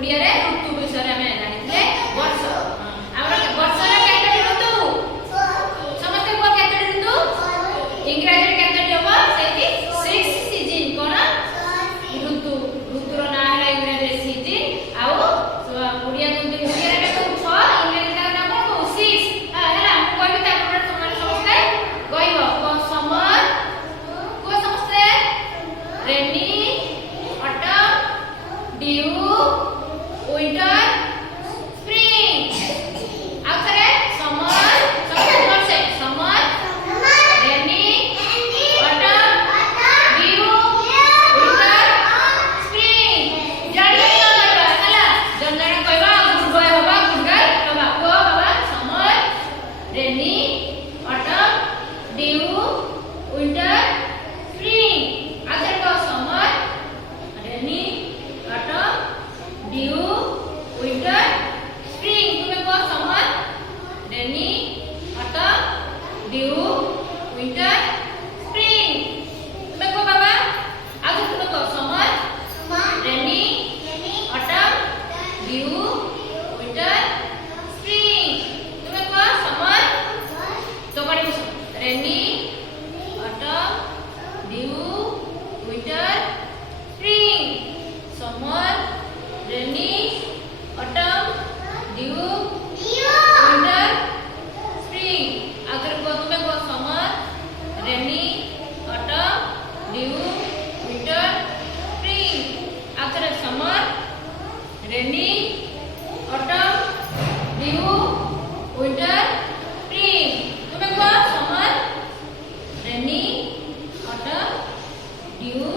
ओडिया ऋतु विषय आम जानी वर्ष वर्षर केतोटी ऋतु समस्त को केतोटी ऋतु इंग्रजी केतोटी हम सेठी 6 सीजन कोन ऋतु ऋतुर ना है इंग्रजी सीजन आउ ओडिया ओडिया रे को 6 इंग्रजी का नाम को 6 हैला हम कोइ ता पर तुम समस्त कहबो को समर को समस्त rainy autumn dew winter spring आखरे summer समर से summer rainy autumn dew winter spring जानी कहबा हला जन्ना कहबा गुड बॉय होबा गुड गर्ल होबा को बाबा summer rainy autumn dew winter spring Akhare को summer rainy autumn dew winter spring तुम्हें को summer rainy autumn dew winter spring तुम्हें को बाबा आगे तुम्हें को summer rainy autumn dew winter spring तुम्हें को समर तो कौन rainy autumn dew winter spring summer rainy autumn dew winter spring अगर को तुम्हें को summer rainy autumn dew winter spring अगर summer rainy autumn dew winter spring तुम्हें को समर रेनी ऑटम ड्यू